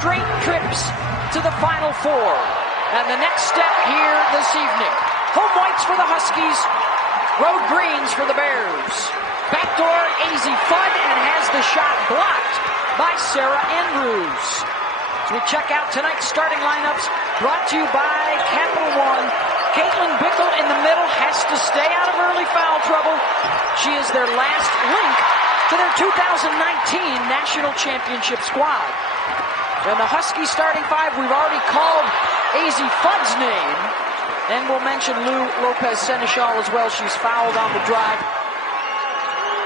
straight trips to the Final Four. And the next step here this evening. Home whites for the Huskies, road greens for the Bears. Backdoor AZ Fudd, and has the shot blocked by Sarah Andrews. As we check out tonight's starting lineups, brought to you by Capital One. Caitlin Bickle in the middle has to stay out of early foul trouble. She is their last link to their 2019 National Championship squad. And the Huskies starting five, we've already called AZ Fudd's name. And we'll mention Lou Lopez-Seneschal as well. She's fouled on the drive.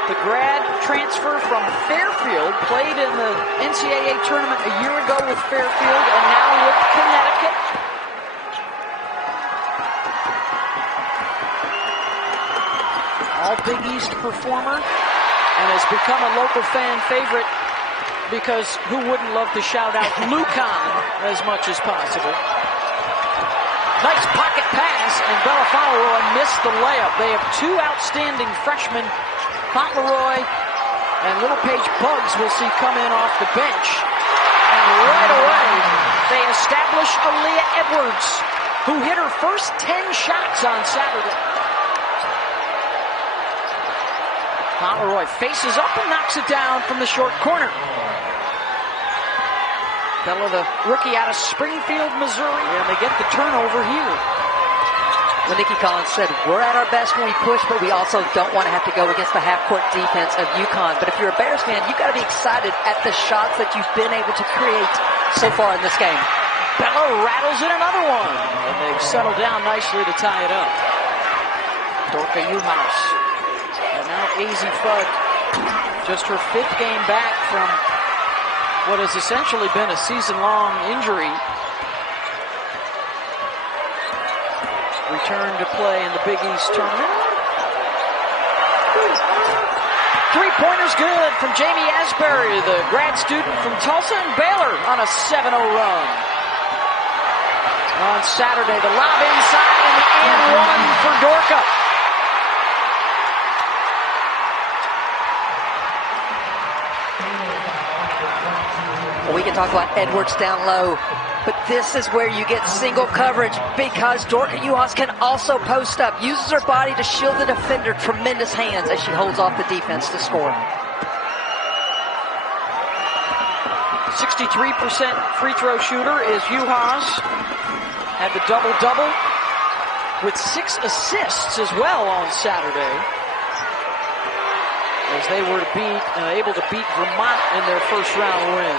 The grad transfer from Fairfield, played in the NCAA tournament a year ago with Fairfield and now with Connecticut. All Big East performer, and has become a local fan favorite because who wouldn't love to shout out UConn as much as possible. Nice pocket pass, and Bella Fauntleroy missed the layup. They have two outstanding freshmen, Fauntleroy and Little Paige Buggs, will see come in off the bench. And right away, they establish Aaliyah Edwards, who hit her first 10 shots on Saturday. Fauntleroy faces up and knocks it down from the short corner. Bella, the rookie out of Springfield, Missouri, and they get the turnover here. Well, Nikki Collins said, we're at our best when we push, but we also don't want to have to go against the half-court defense of UConn. But if you're a Bears fan, you've got to be excited at the shots that you've been able to create so far in this game. Bella rattles in another one, and they've settled down nicely to tie it up. Dorka Uhouse, and now AZ Fudd, just her 5th game back from what has essentially been a season-long injury. Return to play in the Big East tournament. Three-pointers good from Jamie Asbury, the grad student from Tulsa, and Baylor on a 7-0 run. On Saturday, the lob inside and the and one for Dorka. We can talk about Edwards down low, but this is where you get single coverage because Dorka Uhouse can also post up, uses her body to shield the defender. Tremendous hands as she holds off the defense to score. 63% free throw shooter is Uhouse. Had the double-double with 6 assists as well on Saturday, as they were able to beat Vermont in their first round win.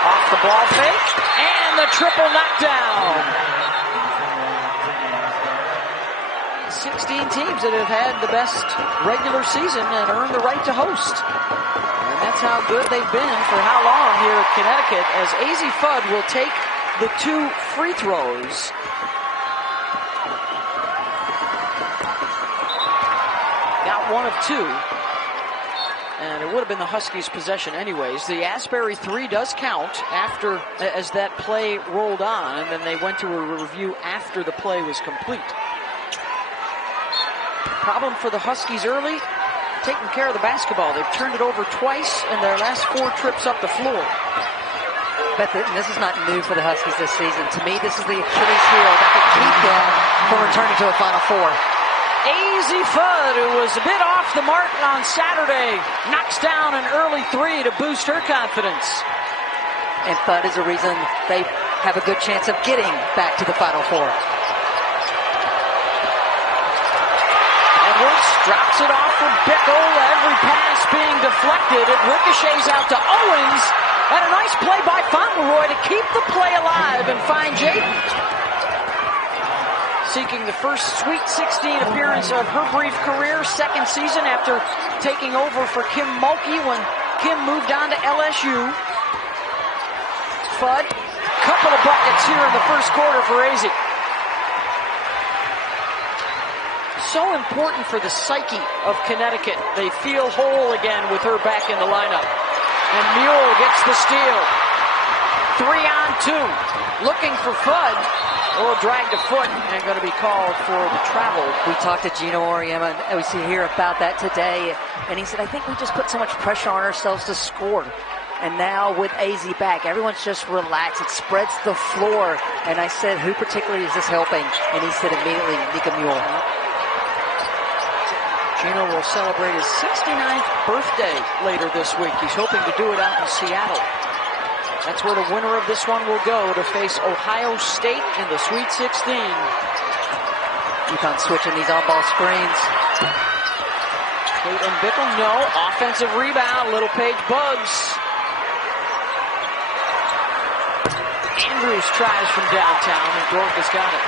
Off the ball fake, and the triple knockdown. 16 teams that have had the best regular season and earned the right to host. And that's how good they've been for how long here at Connecticut, as AZ Fudd will take the 2 free throws. Got 1 of 2. And it would have been the Huskies' possession anyways. The Asbury 3 does count as that play rolled on, and then they went to a review after the play was complete. Problem for the Huskies early, taking care of the basketball. They've turned it over twice in their last 4 trips up the floor. But this is not new for the Huskies this season. To me, this is the Achilles heel that could keep them from returning to a Final Four. AZ Fudd, who was a bit off the mark on Saturday, knocks down an early 3 to boost her confidence. And Fudd is the reason they have a good chance of getting back to the Final Four. Edwards drops it off for Bickle. Every pass being deflected. It ricochets out to Owens. And a nice play by Fauntleroy to keep the play alive and find Jaden. Seeking the first Sweet 16 appearance of her brief career, 2nd season after taking over for Kim Mulkey when Kim moved on to LSU. Fudd, couple of buckets here in the first quarter for AZ. So important for the psyche of Connecticut. They feel whole again with her back in the lineup. And Mule gets the steal. 3 on 2. Looking for Fudd. little drag to foot and going to be called for the travel. We talked to Gino Auriemma, and we see here about that today, and he said, I think we just put so much pressure on ourselves to score. And now with AZ back, everyone's just relaxed. It spreads the floor. And I said, who particularly is this helping? And he said immediately, Nika Mule. Gino will celebrate his 69th birthday later this week. He's hoping to do it out in Seattle. That's where the winner of this one will go to face Ohio State in the Sweet 16. UConn switching these on-ball screens. Caitlin Bickle, no. Offensive rebound. Little Paige Bugs. Andrews tries from downtown, and Dork has got it.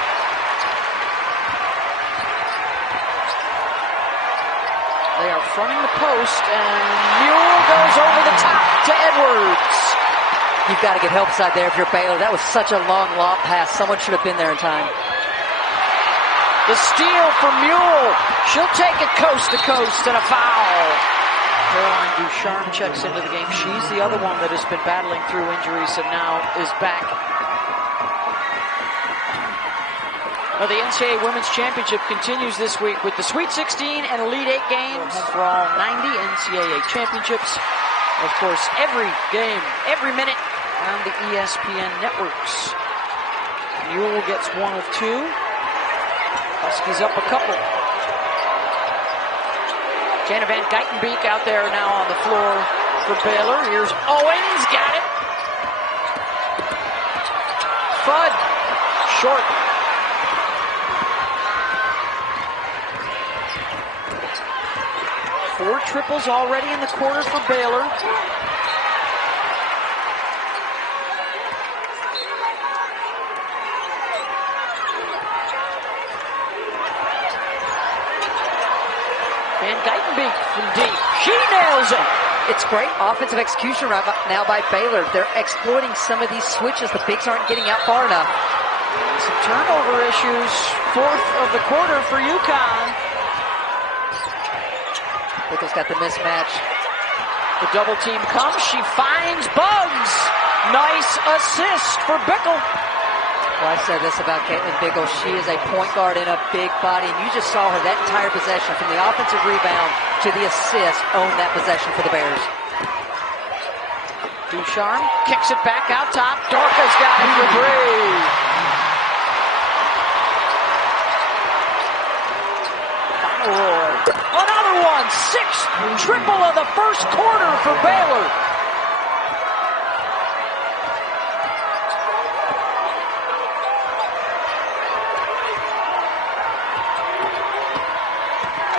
They are fronting the post, and Mule goes over the top to Edwards. You've got to get help side there if you're Baylor. That was such a long lob pass. Someone should have been there in time. The steal for Mule. She'll take it coast to coast and a foul. Caroline Ducharme checks into the game. She's the other one that has been battling through injuries and now is back. Well, the NCAA Women's Championship continues this week with the Sweet 16 and Elite 8 games for all 90 NCAA championships. Of course, every game, every minute on the ESPN networks. Mule gets one of two. Huskies up a couple. Jana Van Geitenbeek out there now on the floor for Baylor. Here's Owens, got it. Fudd, short. Four triples already in the quarter for Baylor. Van Geitenbeek from deep. She nails it. It's great offensive execution right now by Baylor. They're exploiting some of these switches. The bigs aren't getting out far enough. Some turnover issues. Fourth of the quarter for UConn. Bickle's got the mismatch. The double team comes. She finds Bugs. Nice assist for Bickle. Well, I said this about Caitlin Bickle. She is a point guard in a big body, and you just saw her that entire possession from the offensive rebound to the assist own that possession for the Bears. Ducharme kicks it back out top. Dorka's got it for three. Roy. Another one. Sixth triple of the first quarter for Baylor.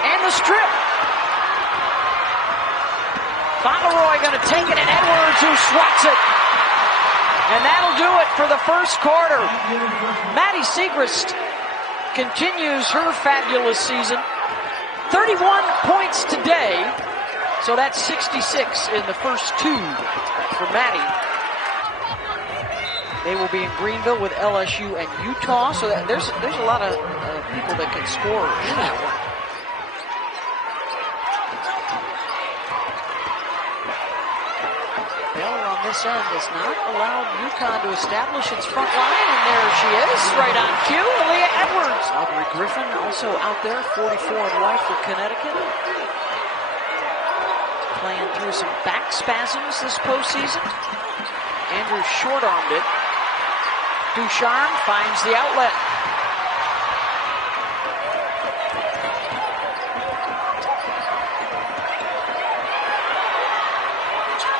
And the strip. Fauntleroy going to take it, and Edwards who swats it. And that'll do it for the first quarter. Maddie Siegrist continues her fabulous season. 31 points today, so that's 66 in the first two for Maddie. They will be in Greenville with LSU and Utah, so there's a lot of people that can score in that one. Baylor on this end has not allowed UConn to establish its front line, and there she is, right on cue, Aaliyah Edwards. Aubrey Griffin also out there, 44 and white for Connecticut. Playing through some back spasms this postseason. Andrews short-armed it. Ducharme finds the outlet.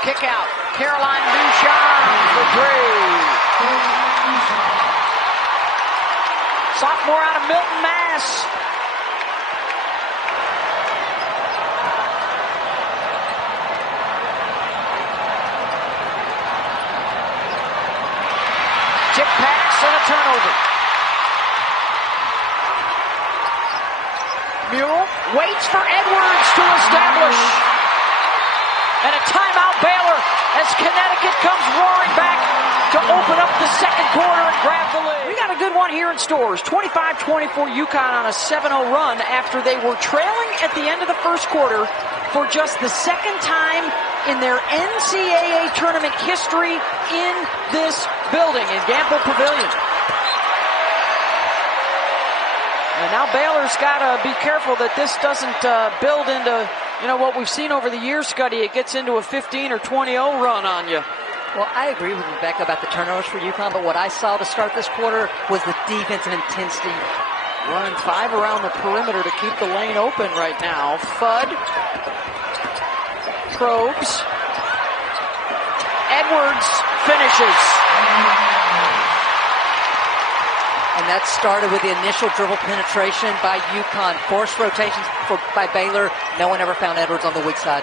Kick out. Caroline Ducharme for three. Sophomore out of Milton, Mass. Tip pass and a turnover. Mule waits for Edwards to establish. And a timeout Baylor as Connecticut comes roaring back to open up the second quarter and grab the lead. We got a good one here in stores. 25-24 UConn on a 7-0 run after they were trailing at the end of the first quarter for just the second time in their NCAA tournament history in this building, in Gamble Pavilion. And now Baylor's got to be careful that this doesn't build into, what we've seen over the years, Scuddy. It gets into a 15 or 20-0 run on you. Well, I agree with Rebecca about the turnovers for UConn, but what I saw to start this quarter was the defensive intensity. Running 5 around the perimeter to keep the lane open right now. Fudd probes. Edwards finishes. And that started with the initial dribble penetration by UConn. Forced rotations by Baylor. No one ever found Edwards on the weak side.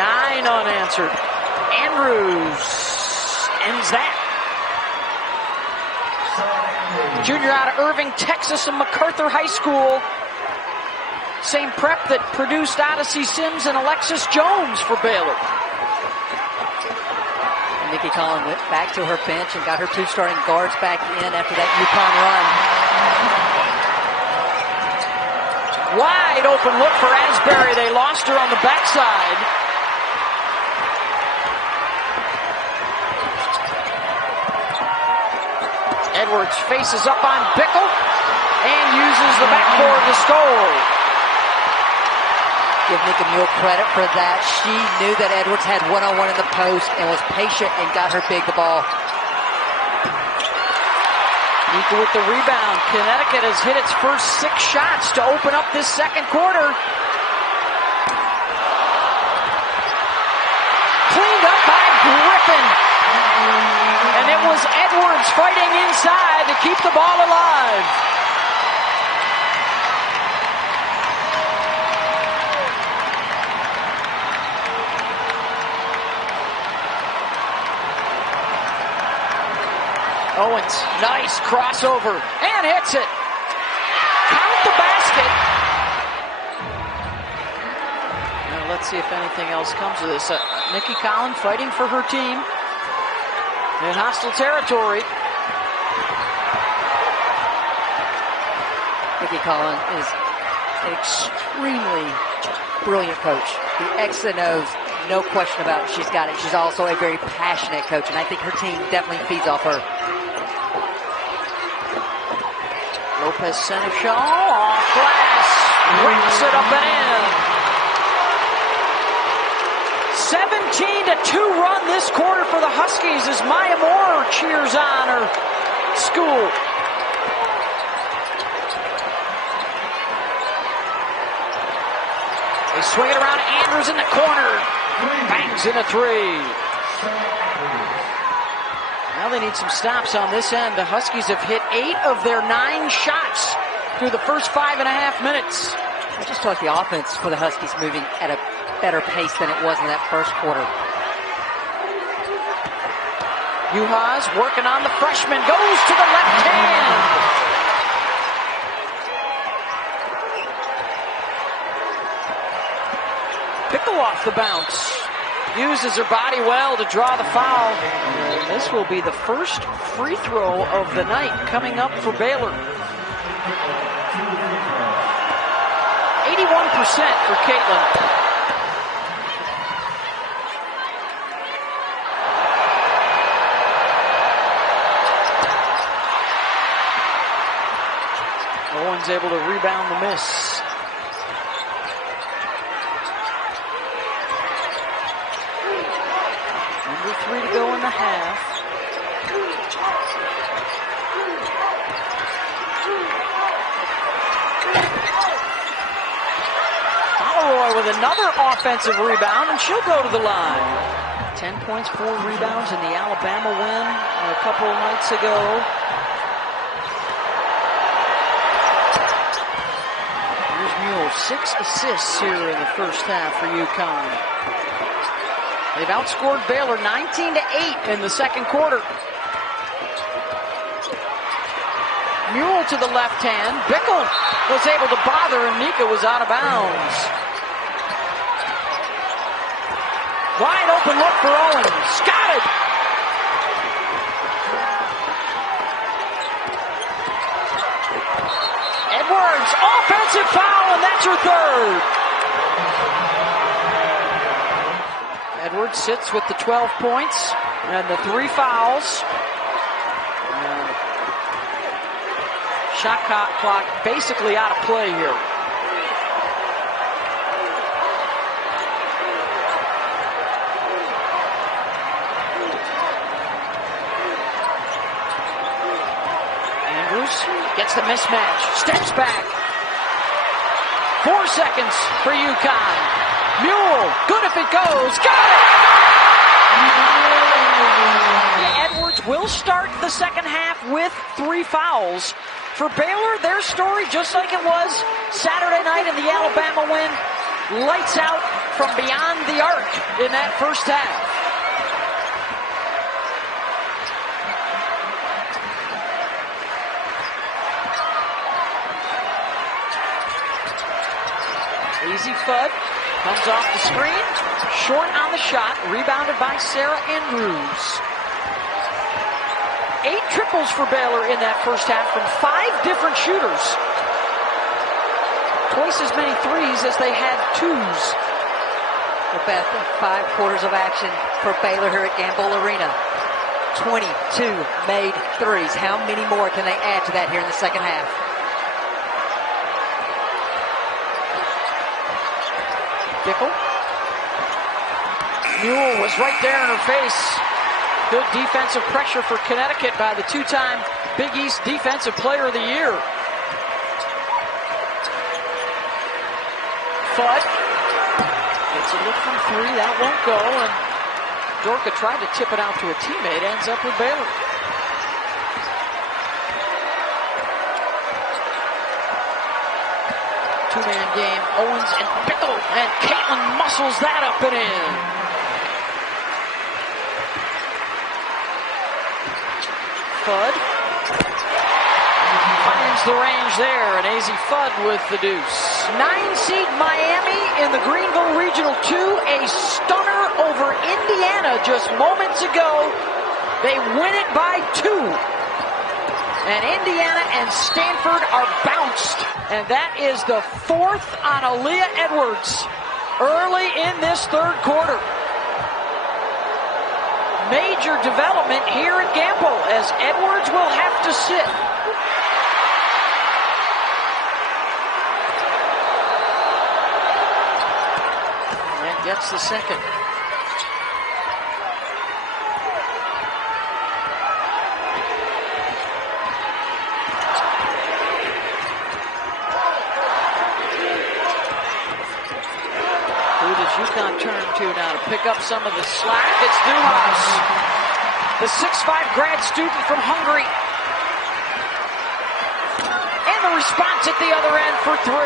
9 unanswered. Andrews ends that. Junior out of Irving, Texas, and MacArthur High School. Same prep that produced Odyssey Sims and Alexis Jones for Baylor. Nikki Collin went back to her bench and got her 2 starting guards back in after that UConn run. Wide open look for Asbury. They lost her on the backside. Edwards faces up on Bickle and uses the backboard to score. Give Nika Mule credit for that. She knew that Edwards had one-on-one in the post and was patient and got her big the ball. Nika with the rebound. Connecticut has hit its first 6 shots to open up this second quarter. Cleaned up by Griffin. And it was Edwards fighting inside to keep the ball alive. Owens, nice crossover, and hits it. Count the basket. Now let's see if anything else comes of this. Nikki Collin fighting for her team in hostile territory. Nikki Collin is an extremely brilliant coach. The X and O's, no question about it. She's got it. She's also a very passionate coach, and I think her team definitely feeds off her. Lopez Seneschal off glass, rips it up and in. 17-2 run this quarter for the Huskies as Maya Moore cheers on her school. They swing it around. Andrews in the corner, bangs in a 3. Now they need some stops on this end. The Huskies have hit 8 of their 9 shots through the first 5.5 minutes. I just thought the offense for the Huskies moving at a better pace than it was in that first quarter. Juhas working on the freshman, goes to the left hand. Pickle off the bounce. Uses her body well to draw the foul. And this will be the first free throw of the night coming up for Baylor. 81% for Caitlin. Owens able to rebound the miss. Under 3 to go in the half. Holleroy with another offensive rebound, and she'll go to the line. 10 points, 4 rebounds in the Alabama win a couple of nights ago. Here's Mule, 6 assists here in the first half for UConn. They've outscored Baylor 19-8 in the second quarter. Mule to the left hand. Bickle was able to bother, and Nika was out of bounds. Wide open look for Owens. Got it! Edwards, offensive foul, and that's her 3rd. Edwards sits with the 12 points and the 3 fouls. Shot clock basically out of play here. Andrews gets the mismatch, steps back. 4 seconds for UConn. Mule, good if it goes, got it! Edwards will start the second half with 3 fouls. For Baylor, their story, just like it was Saturday night in the Alabama win, lights out from beyond the arc in that first half. Easy Fudd comes off the screen, short on the shot, rebounded by Sarah Andrews. 8 triples for Baylor in that first half from 5 different shooters. Twice as many threes as they had twos. The best 5 quarters of action for Baylor here at Gamble Arena. 22 made threes. How many more can they add to that here in the second half? Dickel. Mule was right there in her face. Good defensive pressure for Connecticut by the 2-time Big East Defensive Player of the Year. Fudd gets a look from 3, that won't go, and Dorka tried to tip it out to a teammate, ends up with Baylor. Two-man game, Owens and Bickle, and Caitlin muscles that up and in. Fudd finds the range there, and AZ Fudd with the deuce. 9-seed Miami in the Greenville Regional 2, a stunner over Indiana just moments ago. They win it by 2. And Indiana and Stanford are bounced. And that is the 4th on Aaliyah Edwards early in this third quarter. Major development here at Gamble as Edwards will have to sit. And gets the second. UConn turn to now to pick up some of the slack. It's Dumas, the 6'5" grad student from Hungary. And the response at the other end for 3.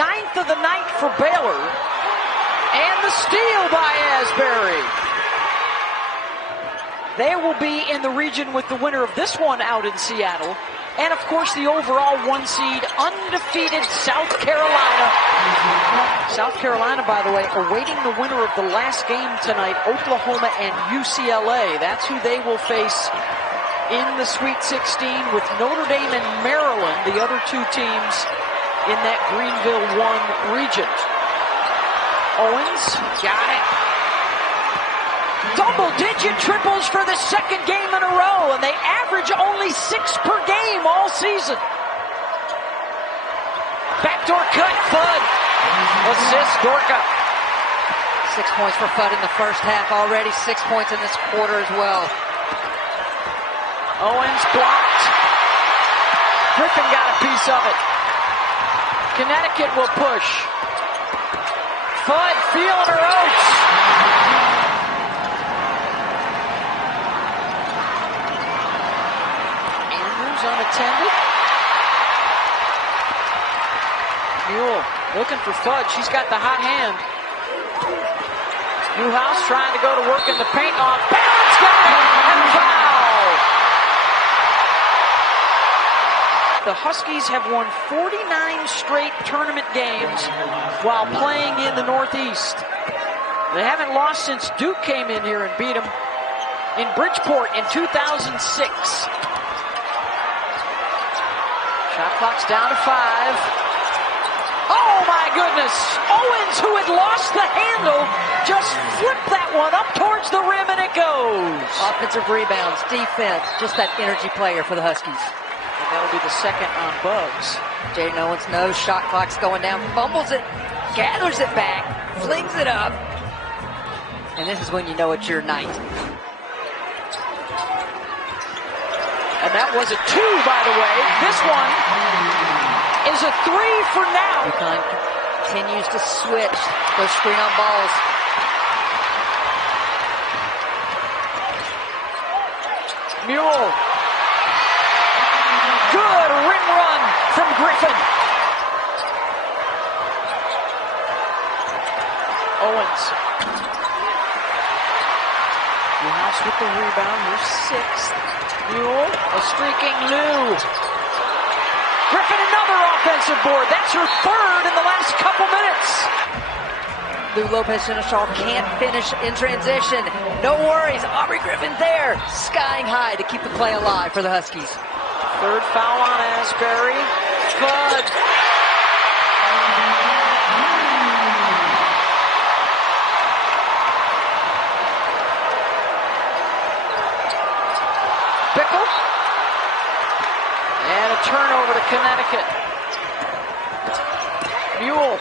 9th of the night for Baylor. And the steal by Asbury. They will be in the region with the winner of this one out in Seattle. And, of course, the overall 1-seed, undefeated South Carolina. South Carolina, by the way, awaiting the winner of the last game tonight, Oklahoma and UCLA. That's who they will face in the Sweet 16 with Notre Dame and Maryland, the other 2 teams in that Greenville 1 region. Owens, got it. Double-digit triples for the second game in a row, and they average only 6 per game all season. Backdoor cut, Fudd. Assist, Dorka. 6 points for Fudd in the first half already. 6 points in this quarter as well. Owens blocked. Griffin got a piece of it. Connecticut will push. Fudd feeling her oats. Unattended. Mule looking for Fudd. She's got the hot hand. Newhouse trying to go to work in the paint. Off balance, got it, and foul. The Huskies have won 49 straight tournament games while playing in the Northeast. They haven't lost since Duke came in here and beat them in Bridgeport in 2006. Shot clock's down to 5. Oh my goodness! Owens, who had lost the handle, just flipped that one up towards the rim and it goes. Offensive rebounds, defense, just that energy player for the Huskies. And That'll be the second on Bugs. Jaden Owens knows shot clock's going down, fumbles it, gathers it back, flings it up. And this is when you know it's your night. And that was a 2, by the way. This one is a 3 for now. UConn continues to switch those screen on balls. Mule. Good rim run from Griffin. Owens. Newhouse with the rebound. Here's 6th. Mule, a streaking Lou. Griffin, another offensive board. That's her 3rd in the last couple minutes. Lou Lopez-Seneschal can't finish in transition. No worries, Aubrey Griffin there, skying high to keep the play alive for the Huskies. 3rd foul on Asbury. Bud. Bickle. And a turnover to Connecticut. Mule.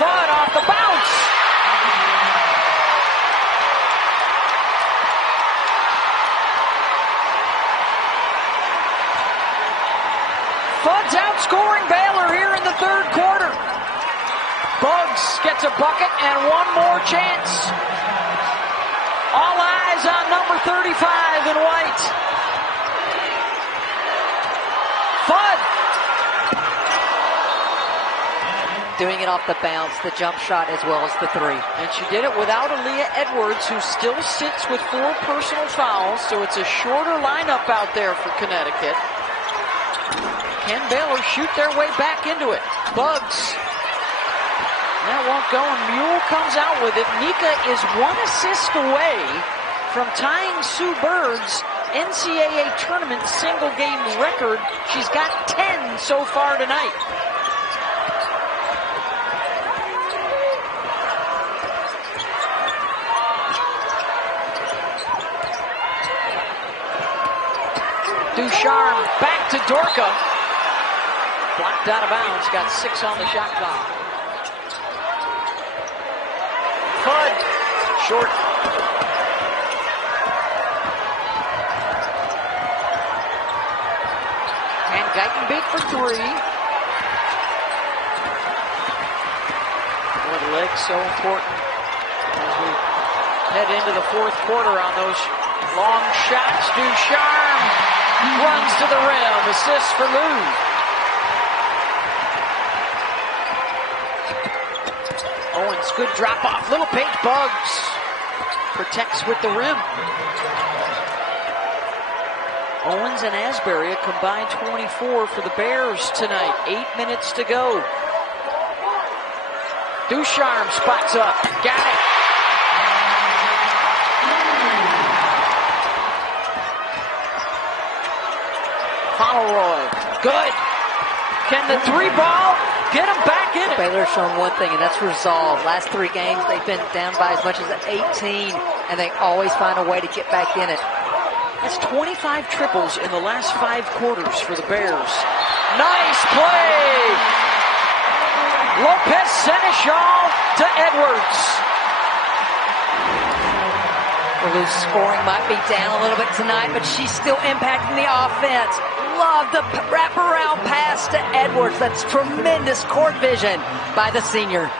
Fudd off the bounce. Fudd's outscoring Baylor here in the 3rd quarter. Bugs gets a bucket and one more chance. All eyes on number 35 in white. Fudd. Doing it off the bounce, the jump shot as well as the 3. And she did it without Aaliyah Edwards, who still sits with 4 personal fouls, so it's a shorter lineup out there for Connecticut. Can Baylor shoot their way back into it? Bugs. That won't go, and Mule comes out with it. Nika is 1 assist away from tying Sue Bird's NCAA tournament single game record. She's got 10 so far tonight. Ducharme back to Dorka. Blocked out of bounds, got 6 on the shot clock. Fudd, short. And Guyton beat for 3. Boy, the leg's so important as we head into the 4th quarter on those long shots. Ducharme runs to the rim, assist for Lou. Owens, good drop off. Little Paige Bugs protects with the rim. Owens and Asbury a combined 24 for the Bears tonight. 8 minutes to go. Ducharme spots up. Got it. Fauntleroy. Good. Can the 3 ball get him back in it? Baylor's shown one thing, and that's resolve. Last 3 games, they've been down by as much as 18, and they always find a way to get back in it. That's 25 triples in the last 5 quarters for the Bears. Nice play! Lopez-Seneschal to Edwards. Lou's scoring might be down a little bit tonight, but she's still impacting the offense. Love the wraparound pass to Edwards. That's tremendous court vision by the senior.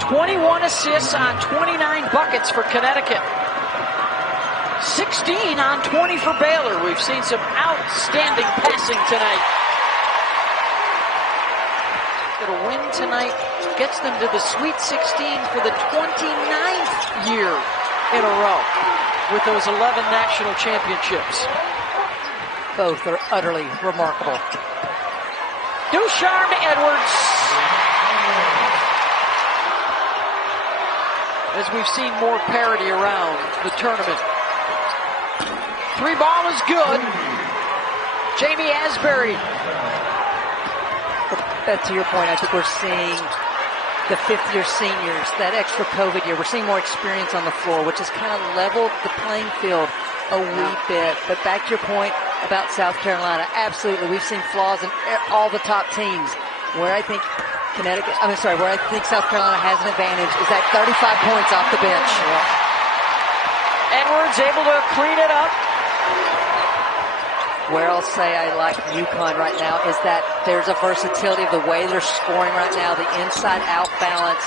"21 assists on 29 buckets for Connecticut. 16 on 20 for Baylor. We've seen some outstanding passing tonight. A win tonight gets them to the Sweet 16 for the 29th year in a row with those 11 national championships. Both are utterly remarkable. Ducharme to Edwards. As we've seen more parity around the tournament. 3 ball is good. Jamie Asbury. But to your point, I think we're seeing the fifth-year seniors, that extra COVID year. We're seeing more experience on the floor, which has kind of leveled the playing field a wee bit. But back to your point about South Carolina, absolutely, we've seen flaws in all the top teams. Where I think where I think South Carolina has an advantage is that 35 points off the bench. Edwards able to clean it up. Where I'll say I like UConn right now is that there's a versatility of the way they're scoring right now, the inside-out balance.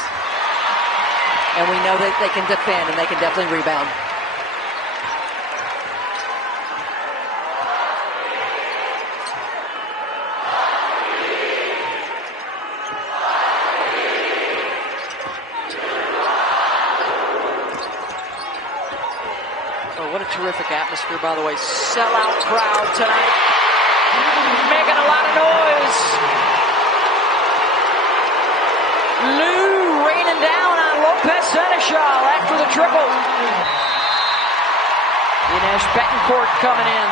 And we know that they can defend and they can definitely rebound. Oh, what a terrific atmosphere, by the way. Sellout crowd tonight. Making a lot of noise. Lou raining down on Lopez Seneschal after the triple. Dinesh Betancourt coming in.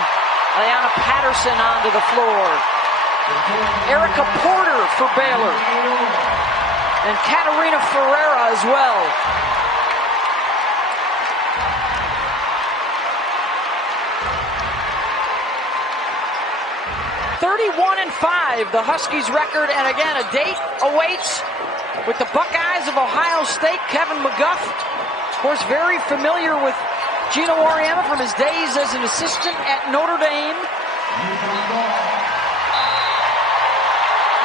Ayanna Patterson onto the floor. Erica Porter for Baylor. And Katarina Ferreira as well. 31-5, the Huskies record, and again, a date awaits with the Buckeyes of Ohio State. Kevin McGuff, of course, very familiar with Gino Auriemma from his days as an assistant at Notre Dame.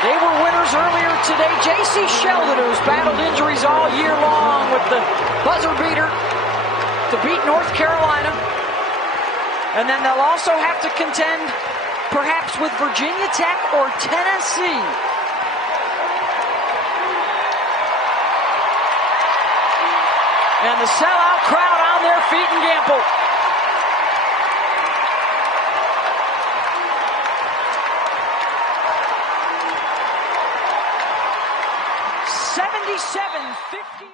They were winners earlier today. J.C. Sheldon, who's battled injuries all year long with the buzzer beater to beat North Carolina. And then they'll also have to contend perhaps with Virginia Tech or Tennessee. And the sellout crowd on their feet in Gamble. 77-50.